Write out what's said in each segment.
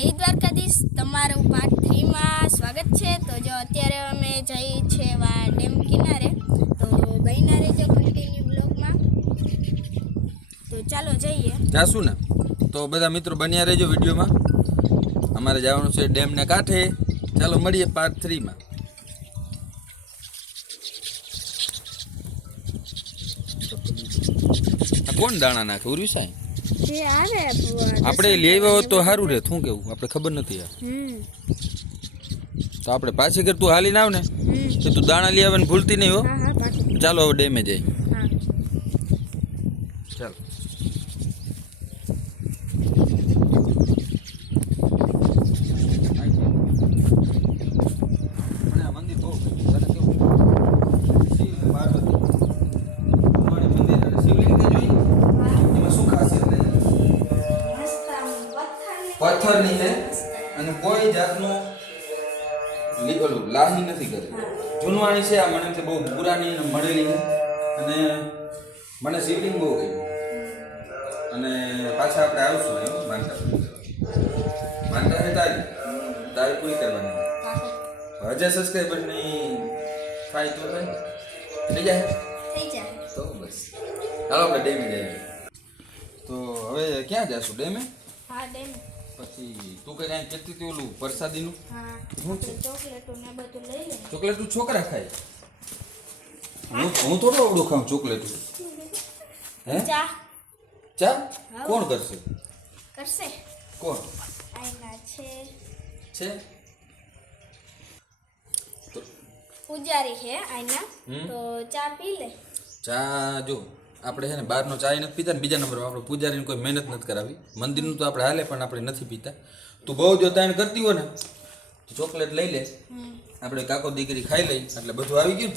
જય દ્વારકાધીશ. તમારું પાર્ટ થ્રીમાં સ્વાગત છે. તો જો અત્યારે અમે જઈ છે વા ડેમ કિનારે. તો બહેના રહેજો કન્ટિન્યુ બ્લોગમાં તો ચાલો જઈએ. જાશું ને? તો બધા મિત્રો બન્યા રહેજો વિડીયોમાં. અમારે જવાનું છે ડેમને કાંઠે. ચાલો મળીએ પાર્ટ થ્રીમાં. કોણ દાણા નાખે? ઉર્યું આવે આપણે લેવા હોત તો સારું રહે શું કેવું? આપણે ખબર નથી યાર. તો આપણે પાછી કર તું હાલીને આવ ને તો તું દાણા લઈ આવે ને ભૂલતી નહીં હો. ચાલો હવે ડેમેજ જઈએ હા ચાલો અને આ મંદિર બહુ તને કેવું શિવ ને પાર્વતી ભગવાનનું મંદિર અને શિવલિંગ તે જોઈ એમાં શું ખાસિયત છે મસ્ત આમ પથ્થરની છે. અને કોઈ જાતનું ઓલું લાહી નથી કરી જૂનવાણી છે આ મને બહુ પુરાની મળેલી છે. અને મને શિવલિંગ બહુ ગઈ અને પાછા આપણે આવશું એમ માનતા માનતા છે તારી? તારી પૂરી કરવાની. હજાર સબસ્ક્રાઈબરની થાય તો થાય. થઈ જાય? થઈ જાય. તો બસ. ચાલો આપણે ડેમે જઈએ. તો હવે ક્યાં જશું? ડેમે? હા ડેમ. પછી તું કઈ કાંઈ કહેતી હતી ઓલું પ્રસાદીનું હા શું છે? ચોકલેટો ને બધું લઈ લે ચોકલેટ છોકરા ખાય? હું હું થોડો આવડું ખાઉં ચોકલેટ? હે? ચા. ચા? કોણ કરશે? કરશે. કોણ? આઈના છે. છે? પૂજારી છે આઈના તો ચા પી લે. ચા જો. આપણે છે ને બહારનો ચાય નથી પીતા ને બીજા નંબરમાં આપણે પૂજારીને કોઈ મહેનત નથી કરાવી. મંદિરનું તો આપણે હાલે પણ આપણે નથી પીતા. તું બહુ જો તાણ કરતી હોય ને તો ચોકલેટ લઈ લે. આપણે કાકો દીકરી ખાઈ લઈ એટલે બધું આવી ગયું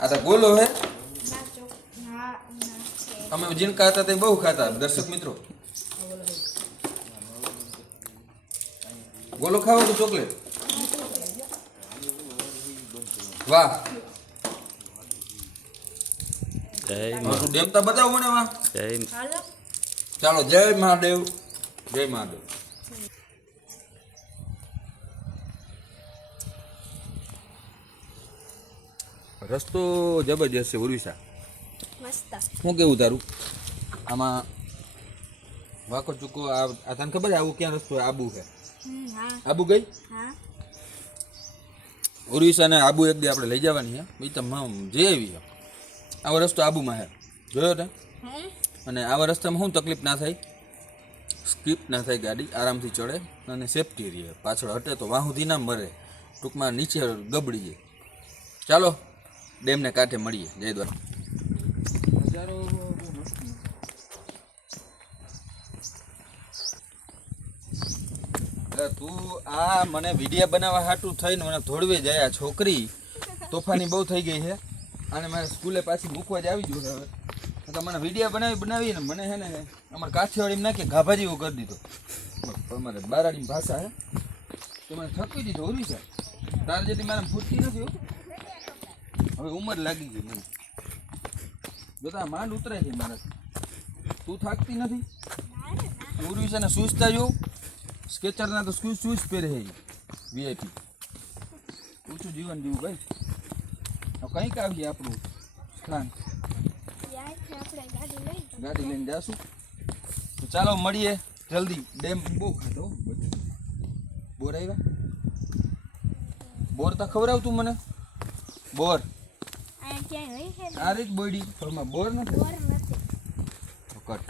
આ તો ગોલો હે. અમે જીણકા હતા તે બહુ ખાતા દર્શક મિત્રો. ગોલો ખાવો તો ચોકલેટ. વાહ. જય દેવતા બતાવો મને જય ચાલો જય મહાદેવ. જય મહાદેવ. રસ્તો જબરજસ્ત છે ઉર્વિશા શું કેવું તારું? આમાં વાકો ચૂકો આ તને ખબર છે આવું ક્યાં રસ્તો આબુ છે. આબુ ગઈ? હા. ઉર્વિશાને આબુ એક દી આપણે લઈ જવાની છે. એ તો જે એવી છે. આવો રસ્તો આબુમાં છે. જોયો તે? અને આવા રસ્તામાં શું તકલીફ ના થાય? સ્કીપ ના થાય ગાડી આરામથી ચડે અને સેફટી રહે. પાછળ હટે તો વાહુથી ના મરે. ટૂંકમાં નીચે ગબડી જાય ચાલો ડેમને કાંઠે મળીએ. જય દ્વાર તું આ મને વિડીયા બનાવવા હાટું થઈને મને ધોળવે જાય આ છોકરી. તોફાની બહુ થઈ ગઈ છે. અને મારે સ્કૂલે પાછી મૂકવા જ આવી ગયું હવે. તો મને વીડિયો બનાવી બનાવી ને મને હે ને અમારે કાઠિયાવાડી નાખી ગાભા જેવો કરી દીધો. અમારે બારાડી ભાષા હે તો મને થકવી દીધો ઓરી છે. તાર જેથી મારે ફૂટતી નથી. હવે ઉંમર લાગી ગઈ મને. જોતા માંડ ઉતરે છે મારા. તું થાકતી નથી? ઉર્વી છે ને સૂઝતા જો સ્કેચરના તો શૂઝ શૂઝ પહેરે છે વીઆઈપી ઊંચું જીવન જીવું ભાઈ કંઈક આવીએ આપણું પ્લાન. ગાડી લઈને જાશું. તો ચાલો મળીએ જલ્દી. ડેમ બહુ ખાધો બોર આવ્યા? બોર તો ખવડાવતું મને. બોર. આ રીત બોડી પણ બોર નથી. બોર નથી. કટ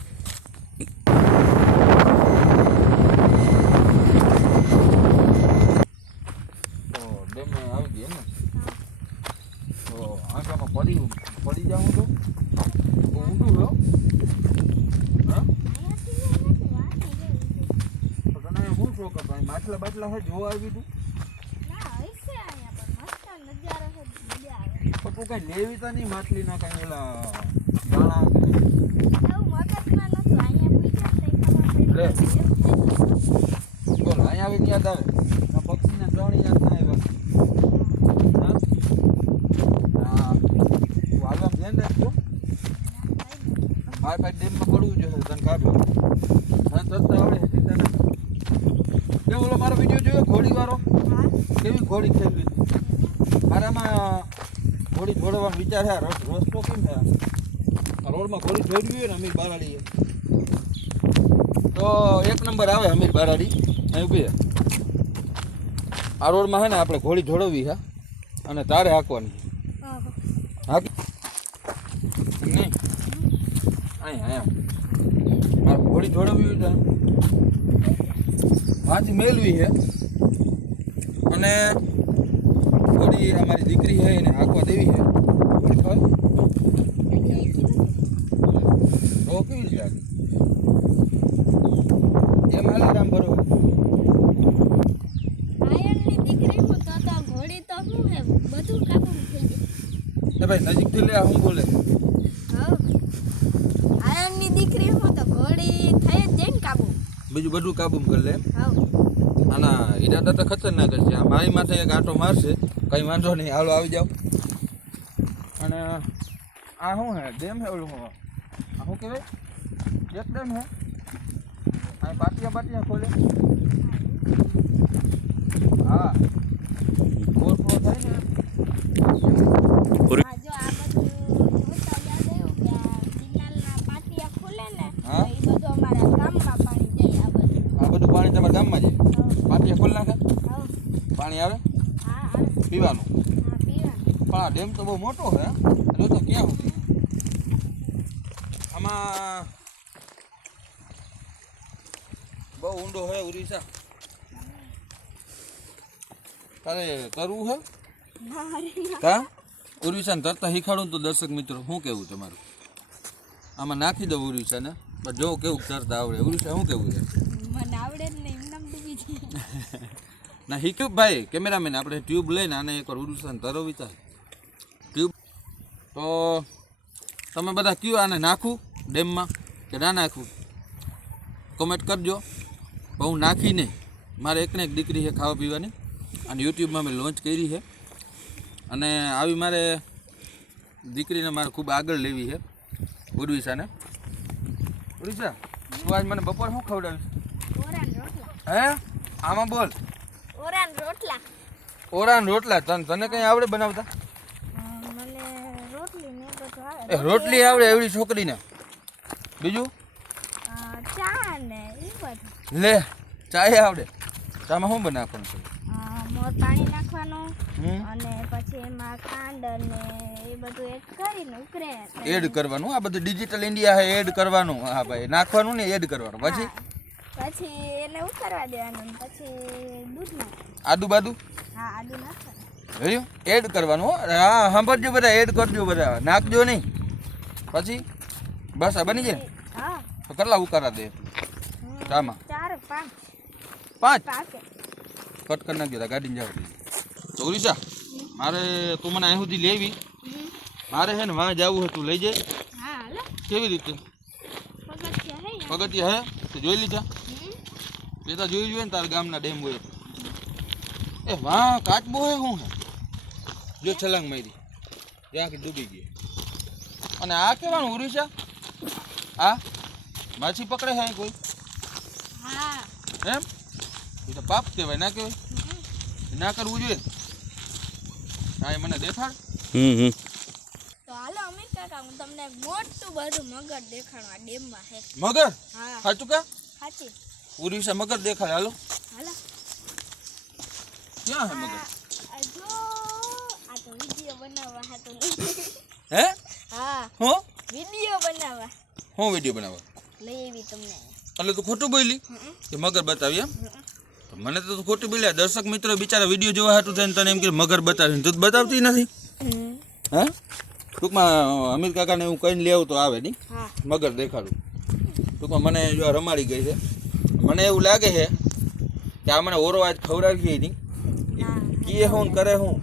તો ડેમ આવી ગઈ એમ ને તો આંકડામાં પડી પડી જાઉં તો? બહુ ઊંડું તો તને શું શોખ હતો? માટલા બાટલા હે જોવા આવી તું? ના પણ આવે તું કઈ લેવી તો નહીં માછલીના કઈ ઓલા દાણા લે. બોલ, અહીંયા આવીને યાદ આવે. પક્ષીને ત્રણ યાદ ના આવ્યા હા હા તું આગળ ધ્યાન રાખજો કાઢો. હા તરતા આવડે છે ચિંતા ના કર. એ ઓલો મારો વીડિયો જોયો, ઘોડી વાળો? કેવી ઘોડી ખેલવી મારામાં ઘોડી જોડવાનો વિચાર છે રસ્તો કેમ છે? રોડમાં ઘોડી જોડવી હોય ને અમીર બારાડીએ તો એક નંબર આવે અમીર બારાડી અહીં ઊભી આ રોડમાં છે ને આપણે ઘોડી જોડવી છે, અને તારે હાંકવાની ઓહો. હાક નહીં અહીં અહીંયા મારે ઘોડી છે. વાંચી મેળવી છે. અને થોડી અમારી દીકરી છે એને હાંકવા દેવી છે. તો કેવી રીતે હાંકે? એમ હાલે રામ બરોબર આયનની દીકરી હું બોલે ઘોડી તો શું હે બધું કાબુ થઈ એ ગયું ભાઈ નજીકથી લે આ શું બોલે હા આયનની દીકરી હું તો ઘોડી થઈ જ જાય ને કાબુ બીજું બધું કાબૂ કરી લે. હા આના ઈરાદા તો ખતરનાક જ છે. આ મારી માથે એક આંટો મારશે કંઈ વાંધો નહીં. હાલો આવી જાઓ. અને આ શું હે? ડેમ હે ઓલું આ શું કહેવાય? એક ડેમ હે? આ પાટિયા પાટિયા ખોલે. હા ઓવરફ્લો થાય ને હા, જો આ બધું જોતા યાદ આવ્યું કે આ સિગ્નલના પાટિયા ખુલે ને હા. તો એ બધું અમારા ગામમાં પાણી જાય આ બધું આ બધું પાણી તમારા ગામમાં જાય પાટિયા ખોલ નાખે હા પાણી આવે હા હા પીવાનું હા પીવાનું પણ આ ડેમ તો બહુ મોટો છે. જો તો ક્યાં સુધી? આમાં બહુ ઊંડો હોય ઉડીસા તારે કરવું છે? કા ઉડીસાને તરતા શીખાડું તો દર્શક મિત્રો શું કેવું તમારું? આમાં નાખી દઉં ઉડીસાને પણ જો કેવું તરતા આવડે. ઉડીસા શું કેવું છે? મને આવડે ના શીખ્યું ભાઈ. કેમેરામેન આપણે ટ્યુબ લઈને આને એકવાર ઉડીસાને તરવી થાય તો તમે બધા કયો આને નાખું ડેમમાં કે ના નાખું? કોમેન્ટ કરજો. હું નાખી નહીં મારે એકને એક દીકરી છે ખાવા પીવાની અને યુટ્યુબમાં મેં લોન્ચ કરી છે. અને આવી મારે દીકરીને મારે ખૂબ આગળ લેવી છે ઉર્વિશાને. ઉર્વિશા તું આજ મને બપોર શું ખવડાવીશ? હે? આમાં બોલ. ઓરાન રોટલા. ઓરાન રોટલા. તને તને કંઈ આવડે બનાવતા? એ રોટલી આવડે એવડી છોકરીને. બીજું? ચા ને ઈ બધું. લે ચાય આવડે. ચામાં શું બનાવવાનું છે? મોર પાણી નાખવાનું અને પછી એમાં ખાંડ ને એ બધું એડ કરીને ઉકરે એડ કરવાનું. આ બધું ડિજિટલ ઇન્ડિયા હે એડ કરવાનું. હા ભાઈ નાખવાનું ને એડ કરવાનું. પછી? પછી એને ઉકરવા દેવાનું પછી દૂધ નાખવાનું. આદુ બાદુ હા આદુ નાખવાનું. એડ કરવાનું હા સાંભળજો બધા એડ કરજો બધા. નાખજો નહીં. પછી? બસ આ બની જાય હા. તો કેટલા ઉકારા દે? ચામાં? ચાર પાંચ. પાંચ? કટ કરી નાખજો ગાડીને જાવ તો ઉડીસા મારે તું મને અહીં સુધી લેવી. મારે છે ને વાં જવું હતું લઈ જાય કેવી રીતે? પગથિયા હે તે જોઈ લીધા. એ તો જોઈ જોઈએ ને તારા ગામના ડેમ હોય એ. વાહ કાચબો હે શું હે? જો છલાંગ મારી. કે ડૂબી ગઈ. અને આ કેવાનું ઉડીસા આ માછી પકડે છે કોઈ? હા. એમ? એ તો પાપ કહેવાય ના કહેવાય? ના કરવું જોઈએ? હા એ મને દેખાડ. તો હાલો અમીર કાકા હું તમને મોટું બધું મગર દેખાડું આ ડેમમાં હે મગર? હા. સાચું કા? સાચી ઉડીસા મગર દેખાડ હાલો. હાલો. ક્યાં હે મગર? આ આ જો આ તો વીડિયો બનાવવા હતું હે? હા. હો? વિડિયો બનાવવા હું વીડિયો બનાવવા લઈ આવી તમને. એટલે તું ખોટું બોલી. કે મગર બતાવી એમ? મને તો ખોટું બોલ્યા. દર્શક મિત્રો બિચારા વીડિયો જોવા હતું થઈને તને એમ કે મગર બતાવી તું બતાવતી નથી. હે? ટૂંકમાં અમીર કાકાને હું કહીને લેવું તો આવે નહીં? મગર દેખાડું. ટૂંકમાં મને જો રમાડી ગઈ છે. મને એવું લાગે છે કે આ મને ઓરો આજ ખવડાવી નહીં. કીએ હું કરે હું?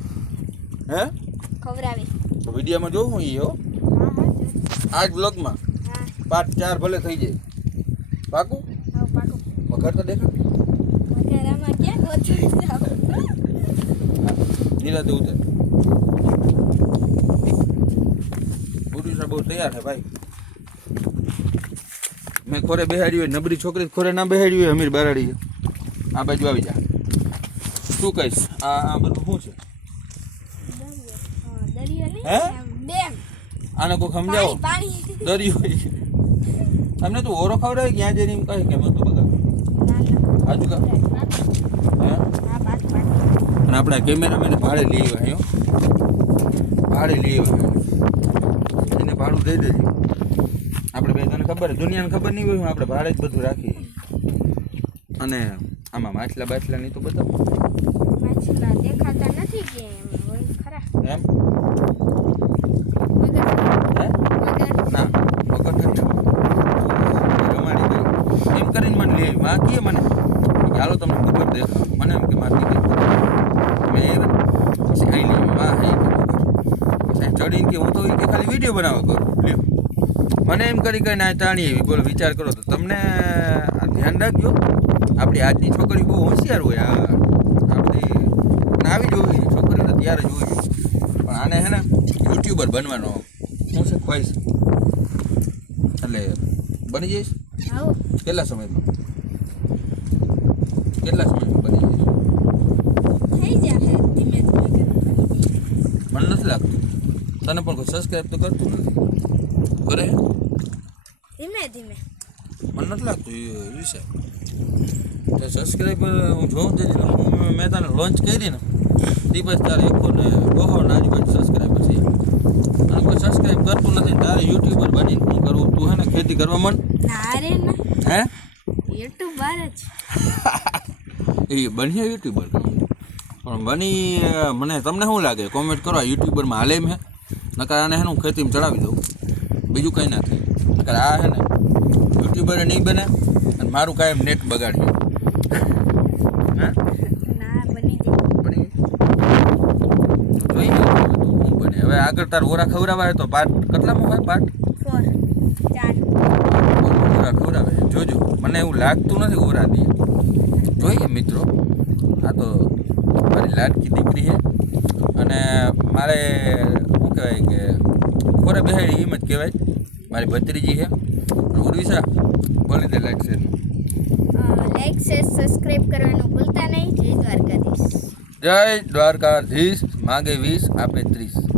હે? ખવડાવી. વિડિયોમાં જોઉં હું એ હા? જો. આજ બ્લોગમાં પાંચ ચાર ભલે થઈ જાય. પાકું? પાકું. તો દેખાડ નિરાતે ઉતર. પુરુષા બહુ તૈયાર છે ભાઈ. મેં ખોરે બેહાડી હોય નબળી છોકરી ખોરે ના બેહાડી હોય અમીર બારાડી આ બાજુ આવી જા. શું કહીશ? આ આ બધું શું છે? હે? આને કોઈ સમજાવો. દરિયો તમને તું ઓરો ખવડાવે ક્યાં જઈને એમ કહે કે મતું બગા આજુ કા? અને આપણા કેમેરામેને ભાડે લઈ આવ્યા ભાડે લઈ આવ્યો એને ભાડું દઈ દેજે. આપણે બે તને ખબર દુનિયાને ખબર નહીં હોય હું આપણે ભાડે જ બધું રાખીએ. અને આમાં માછલા બાછલા નહીં તો બતાવો. માછલા દેખાતા નથી કે એમ હોય ખરા એમ મગર હે મગર ના વગર નથી રમાડી ગઈ એમ કરીને મને લઈ આવી માં કીએ મને કે હાલો તમને મગર દેખાડું મને એમ કે મારી દીકરી મેં એ પછી અહીં લઈ આવી. માં અહીં કે મગર પછી અહીં ચડીને કે હું તો ઈ કે ખાલી વીડિયો બનાવો કરું લ્યો. મને એમ કરી કરીને આ તાણી એવી બોલો વિચાર કરો તો તમને ધ્યાન રાખજો. આપણી આજની છોકરી બહુ હોશિયાર હોય આ. આપણી આવી જ હોવી છોકરી તો ત્યારે જ હોવી પણ આને હે ને યુટ્યુબર બનવાનો હું છે ખ્વાઈશ? એટલે બની જઈશ? કેટલા સમયમાં? કેટલા સમયમાં બની જઈશ થઈ જશે ધીમે ધીમે કરીને. મને નથી લાગતું તને પણ કોઈ સબસ્ક્રાઈબ તો કરતું નથી કરે ધીમે ધીમે મને નથી લાગતું એ વિશે તે સબસ્ક્રાઈબર હું જોઉં તે જ ને હું મેં તને લોન્ચ કરી ને તે પછી તારે એકો ને બહો ને આજુબાજુ સબસ્ક્રાઈબર છે અને કોઈ સબસ્ક્રાઈબ કરતું નથી તારે યુટ્યુબર બનીને શું કરવું તું હે ને ખેતી કરવા મન ના રે ના હે યુટ્યુબર જ એ બની યુટ્યુબર પણ બની અ, મને તમને શું લાગે? કોમેન્ટ કરો આ યુટ્યુબરમાં હાલે એમ હે? નકર આને હે ખેતીમાં ચડાવી દઉં. બીજું કંઈ ના થાય નકર આ હે ને યુટ્યુબરે નહીં બને અને મારું કાયમ નેટ બગાડ્યું હવે આગળ તાર ઓરા ખવડાવે તો પાટ કેટલામાં હોય પાટ ઓરા ખવડાવે. જોજો મને એવું લાગતું નથી ઓરા દે. જોઈએ મિત્રો. આ તો મારી લાડકી દીકરી છે. અને મારે કહેવાય કે ખોરા બેહાડી એમ જ કહેવાય. મારી ભત્રીજી છે. ઉર્વિશા બોલી દે લાઈક છે લાઈક શેર સબસ્ક્રાઇબ કરવાનું ભૂલતા નહીં. જય દ્વારકાધીશ. જય દ્વારકાધીશ. માગે વીસ આપે ત્રીસ.